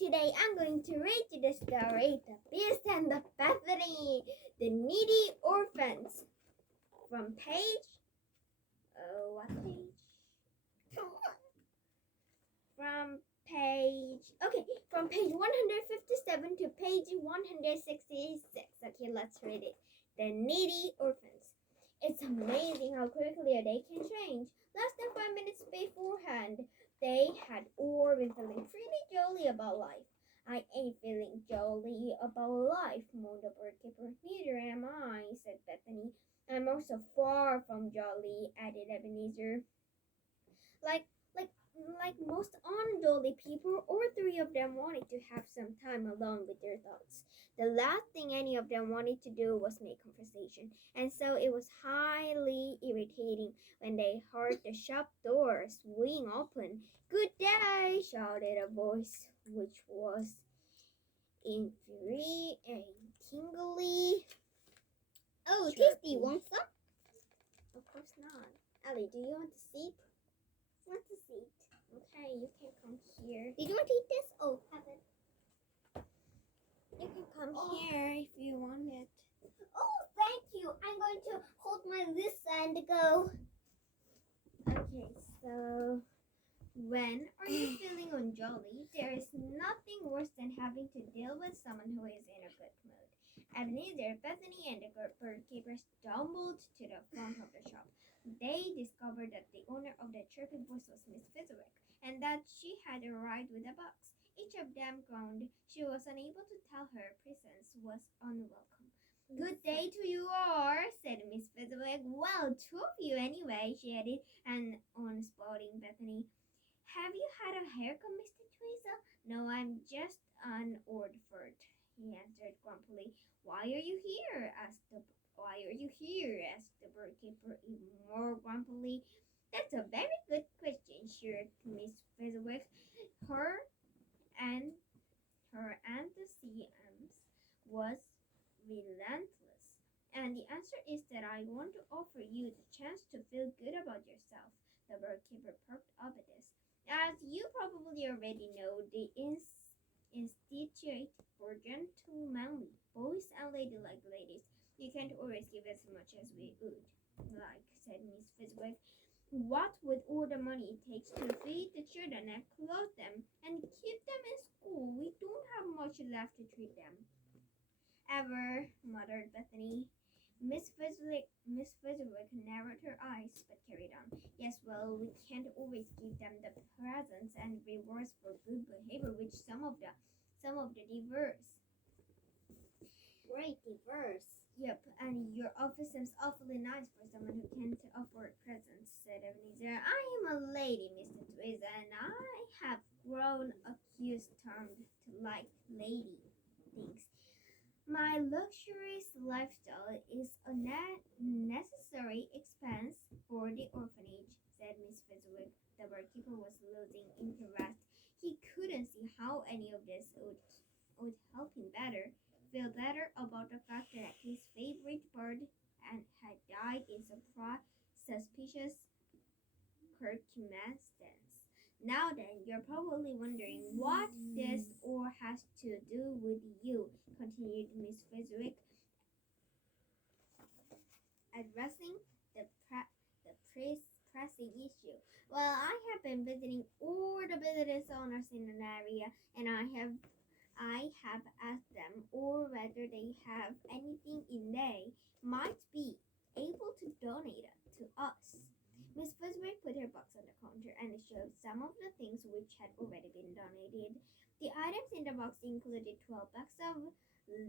today I'm going to read you the story, The Beast and the Bethany, the Needy Orphans. From page, what page? From page 157 to page 166. Okay, let's read it. The Needy Orphans. It's amazing how quickly a day can change. Less than 5 minutes beforehand, they had all been feeling pretty jolly about life. I ain't feeling jolly about life, moaned the birdkeeper. Neither am I, said Bethany. I'm also far from jolly, added Ebenezer. Like most unjolly people, all three of them wanted to have some time alone with their thoughts. The last thing any of them wanted to do was make conversation, and so it was highly irritating when they heard the shop door swing open. "Good day!" shouted a voice which was infuriatingly Oh, tasty, want some? Of course not. Ellie, do you want a seat? Want a seat? Okay, you can come here. Did you want to eat this? Oh, have it. You can come here if you want it. Oh, thank you. I'm going to hold my wrist and go. Okay, so when are you feeling unjolly? There is nothing worse than having to deal with someone who is in a good mood. Ebenezer, Bethany, and the birdkeeper stumbled to the front of the shop. They discovered that the owner of the chirping voice was Miss Fezziwig, and that she had arrived with a box. Each of them groaned. She was unable to tell her presence was unwelcome. "Good day to you all," said Miss Fezziwig. "Well, two of you anyway," she added, and on spotting Bethany. "Have you had a haircut, Mr. Tweezer?" "No, I'm just an Ordford," he answered grumpily. Why are you here?" asked the birdkeeper even more grumpily. "That's a very good question," shrieked Miss Fezziwig. Her enthusiasm was relentless. "And the answer is that I want to offer you the chance to feel good about yourself." The birdkeeper perked up at this. "As you probably already know, the Institute for Gentlemanly Boys and Ladylike Ladies. You can't always give as much as we would like," said Miss Fezziwig. "What with all the money it takes to feed the children and clothe them and keep them in school, we don't have much left to treat them." "Ever," muttered Bethany. Miss Fezziwig narrowed her eyes, but carried on. "Yes, well, we can't always give them the presents and rewards for good behavior which some of the diverse." Great, diverse. "Yep, and your office seems awfully nice for someone who can't afford presents," said Ebenezer. "I am a lady, Mr. Twiz, and I have grown accustomed to like lady things. My luxurious lifestyle is a necessary expense for the orphanage," said Miss Fezziwig. The birdkeeper was losing interest. He couldn't see how any of this would help him feel better about the fact that his favorite bird had died in suspicious circumstances. "Now then, you're probably wondering what this all has to do with you," continued Miss Fezziwig, addressing the pressing issue. "Well, I have been visiting all the business owners in an area, and I have asked them all whether they have anything in they might be able to donate to us." Miss Fezziwig put her box on the counter and showed some of the things which had already been donated. The items in the box included 12 bags of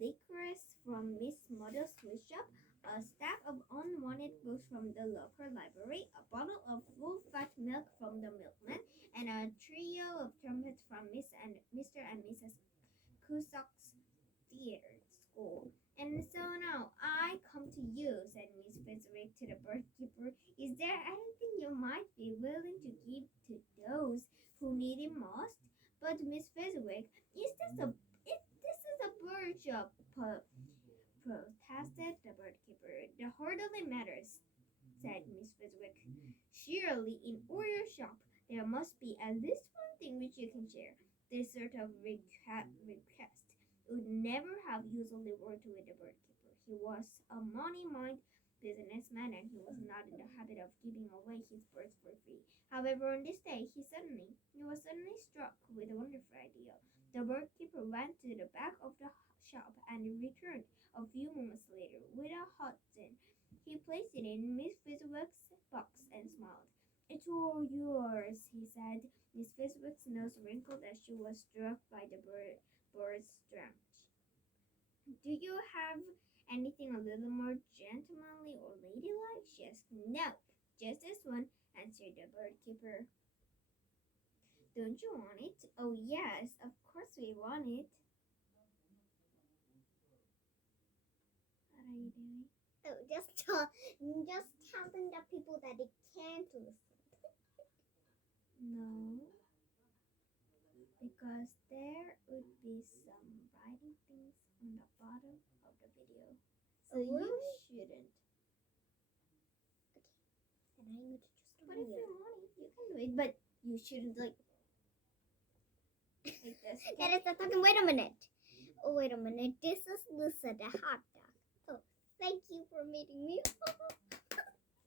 licorice from Miss Muddle's sweet shop, a stack of unwanted books from the local library, a bottle of full-fat milk from the milkman, and a trio of trumpets from Mr. and Mrs. Cusack's theater school. "And so now I come to you," said Miss Fezziwig to the birdkeeper. "Is there anything you might be willing to give to those who need it most?" "But Miss Fezziwig, this is a bird shop," protested the birdkeeper. "The hardly matters," said Miss Fezziwig. "Surely in all your shop there must be at least one thing which you can share." this sort of request would never have usually worked with the bird keeper. He was a money-minded businessman and he was not in the habit of giving away his birds for free. However, on this day, he was suddenly struck with a wonderful idea. The bird keeper went to the back of the shop and returned a few moments later with a hot tin. He placed it in Miss Fezziwig's box and smiled. "It's all yours," he said. Miss Fezziwig's nose wrinkled as she was struck by the bird's strength. "Do you have anything a little more gentlemanly or ladylike?" she asked. "No, just this one," answered the bird keeper. "Don't you want it?" "Oh, yes, of course we want it." What are you doing? Oh, just telling the people that they can't listen. No, because there would be some writing things on the bottom of the video. So Oh, you really? shouldn't. And I'm going to just But if you want it, you can do it. But you shouldn't like this. That is the talking. Wait a minute. Oh, wait a minute. This is Lisa the hot dog. Oh, thank you for meeting me.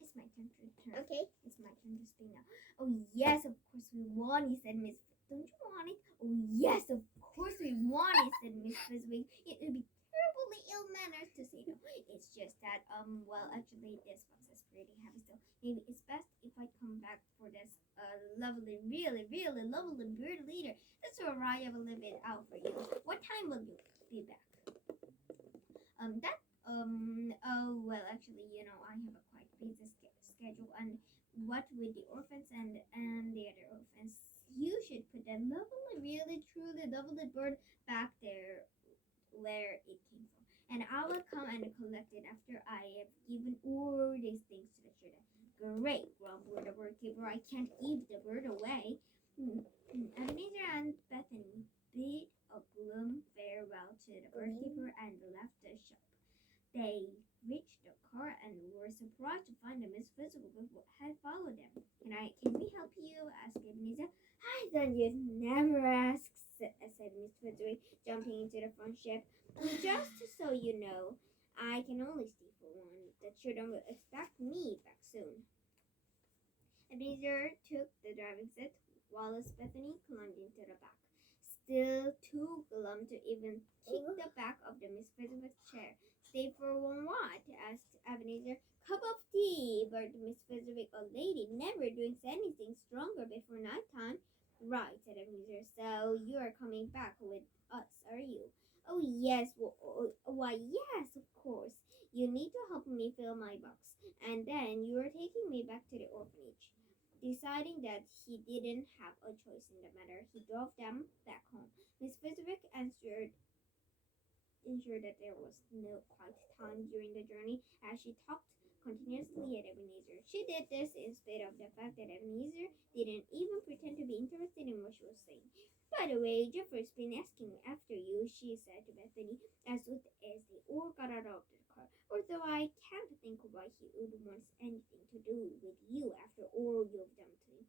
It's my turn to turn. Okay. It's my turn to speak now. "Oh, yes, of course we want it," said Miss. "Don't you want it?" "Oh, yes, of course we want it," said Miss Fezziwig. "It would be terribly ill manners to say no. It's just that, well, actually, this box is pretty heavy, so maybe it's best if I come back for this lovely, really, really lovely bird later. That's all right. I will leave it out for you. What time will you be back?" Oh, well, actually, I have a quite busy schedule, and what with the orphans and the other orphans, you should put that lovely, really, truly lovely bird back there where it came from, and I will come and collect it after I have given all these things to the children." "Great," grumbled the bird keeper. "I can't give the bird away." Ebenezer and Bethany bid a glum farewell to the bird keeper and left the shop. They reached the car and were surprised to find that Miss Fezziwig had followed them. Can we help you?" asked Ebenezer. "I thought you'd never ask," said Miss Fezziwig, jumping into the front seat. "Just so you know, I can only stay for one. The children will expect me back soon." Ebenezer took the driving seat, while Bethany climbed into the back. Still too glum to even kick the back of the Miss Fezziwig chair. "Stay for one what?" asked Ebenezer. "Cup of tea," but Miss Fezziwig, a lady, never drinks anything stronger before night time. "Right," said Ebenezer. "So you are coming back with us, are you?" "Oh, yes. Why, yes, of course. You need to help me fill my box, and then you are taking me back to the orphanage." Deciding that he didn't have a choice in the matter, he drove them back home. Miss Fezziwig ensured that there was no quiet time during the journey as she talked continuously at Ebenezer. She did this in spite of the fact that Ebenezer didn't even pretend to be interested in what she was saying. "By the way, Jeffrey's been asking after you," she said to Bethany as soon as they all got out of the car. "Although I can't think why he would want anything to do with you after all you've done to him."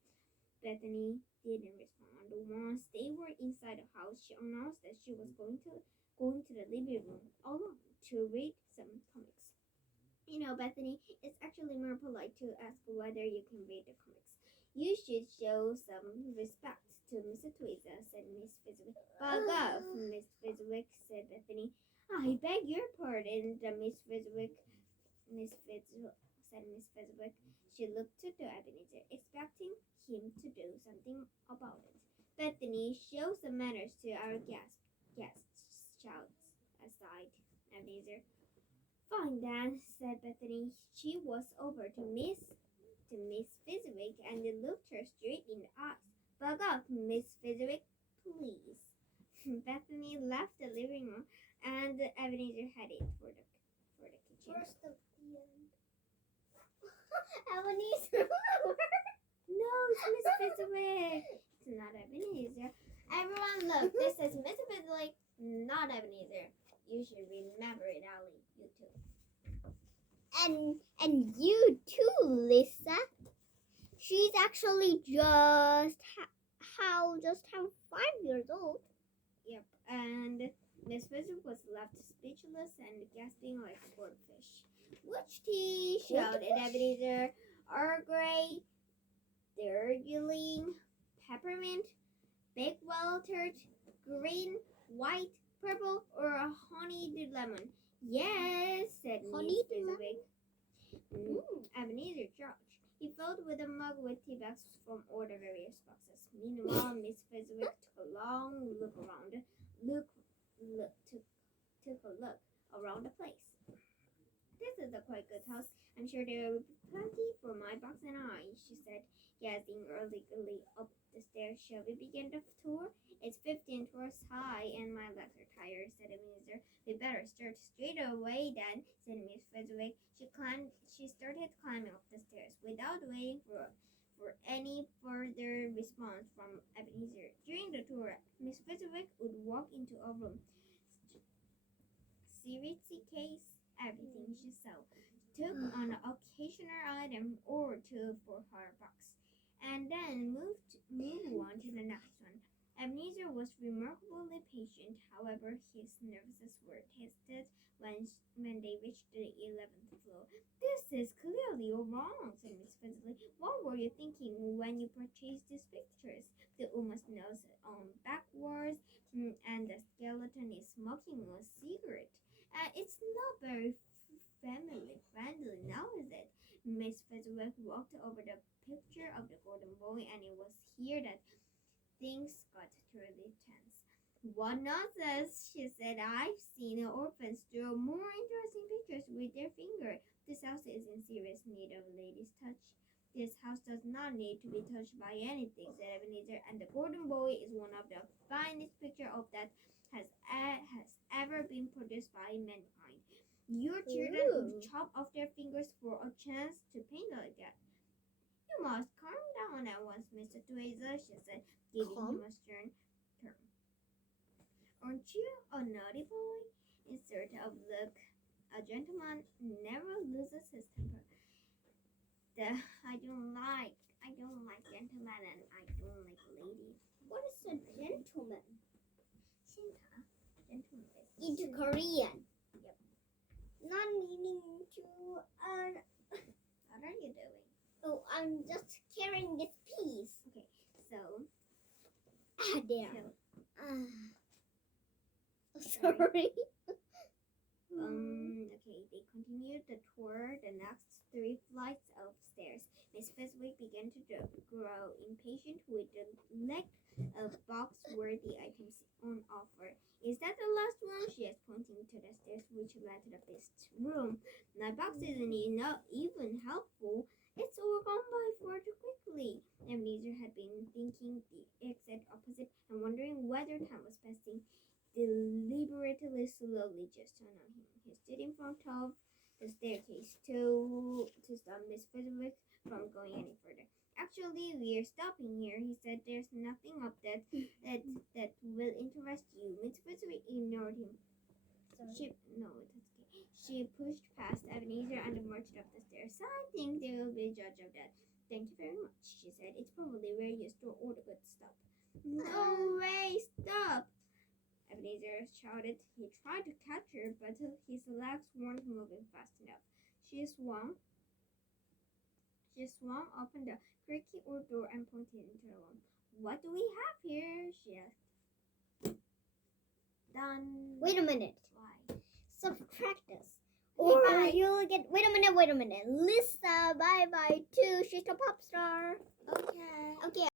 Bethany didn't respond. Once they were inside the house, she announced that she was going to the living room alone to read some comics. Bethany, it's actually more polite to ask whether you can read the comics. You should show some respect to Mr. Tweezer, said Miss Fezziwig. "Bug off, Miss Fezziwig," said Bethany. "I beg your pardon, Miss Fezziwig," said Miss Fezziwig. She looked to Ebenezer, expecting him to do something about it. "Bethany, show some manners to our guests, shouts aside Ebenezer. "Fine, then," said Bethany. She was over to Miss Fezziwig and looked her straight in the eyes. "Bug off, Miss Fezziwig, please." Bethany left the living room, and Ebenezer headed for the kitchen. First of the end. Ebenezer. No, it's Miss Fezziwig. It's not Ebenezer. Everyone, look, this is Miss Fezziwig, not Ebenezer. You should remember it, Ellie. You too. And you too, Lisa. She's actually just just 5 years old. Yep, and Miss Fezzik was left speechless and gasping like a goldfish. Which tea? shouted Ebenezer. Earl Grey, Darjeeling, peppermint, bakewell tart, green, white, purple, or a honeyed lemon? Yes, said Miss Fezzik. Ebenezer charged. He filled with a mug with tea bags from all the various boxes. Meanwhile, Miss Fezzik took a long look around. Took a look around the place. This is a quite good house. I'm sure there will be plenty for my box and I, she said, gazing eagerly up the stairs. Shall we begin the tour? It's 15 floors high and my legs are tired, said Ebenezer. We better start straight away then, said Miss Fezzik. She started climbing up the stairs without waiting for any further response from Ebenezer. During the tour, Miss Fezzik would walk into a room, seriously case everything she saw, took an occasional item or two for her box, and then move on to the next one. Ebenezer was remarkably patient. However, his nerves were tested when they reached the 11th floor. This is clearly wrong, said Miss Fezzik. What were you thinking when you purchased these pictures? The woman's nose on backwards, and the skeleton is smoking a cigarette. It's not very family friendly now, is it? Miss Fezzik walked over the picture of the golden boy, and it was here that things got truly tense. What nonsense, she said. I've seen orphans draw more interesting pictures with their finger. This house is in serious need of a lady's touch. This house does not need to be touched by anything, said Ebenezer, and the golden boy is one of the finest pictures of that has ever been produced by mankind. Your children would chop off their fingers for a chance to paint like that. You must calm down at once, Mr. Tweezer, she said, giving him a stern turn. Aren't you a naughty boy? Insert of look. A gentleman never loses his temper. I don't like gentlemen, and I don't like ladies. What is a gentleman? Shinta. Gentleman is Into Korean. Yep. Not meaning to. What are you doing? Oh, I'm just carrying this piece. Okay, so. There. So, sorry. Okay, they continued the tour the next 3 flights of stairs. Miss Fezzik began to grow impatient with the lack of box-worthy items on offer. Is that the last one? She asked, pointing to the stairs which led to the best room. My box isn't not even helpful. It's all gone by far too quickly. Ebenezer had been thinking the exact opposite and wondering whether time was passing deliberately slowly just on him. He stood in front of the staircase to stop Miss Fezzik from going any further. Actually, we're stopping here, he said. There's nothing up that will interest you. Miss Fezzik ignored him. She pushed past Ebenezer and marched up the stairs. I think they will be a judge of that. Thank you very much, she said. It's probably where you store all the good stuff. No way, stop! Ebenezer shouted. He tried to catch her, but his legs weren't moving fast enough. She swung open the creaky old door and pointed into the room. What do we have here? She asked. Done. Wait a minute. Why? Subtract this. Or you'll get. Wait a minute. Lisa, bye bye too. She's a pop star. Okay. Okay.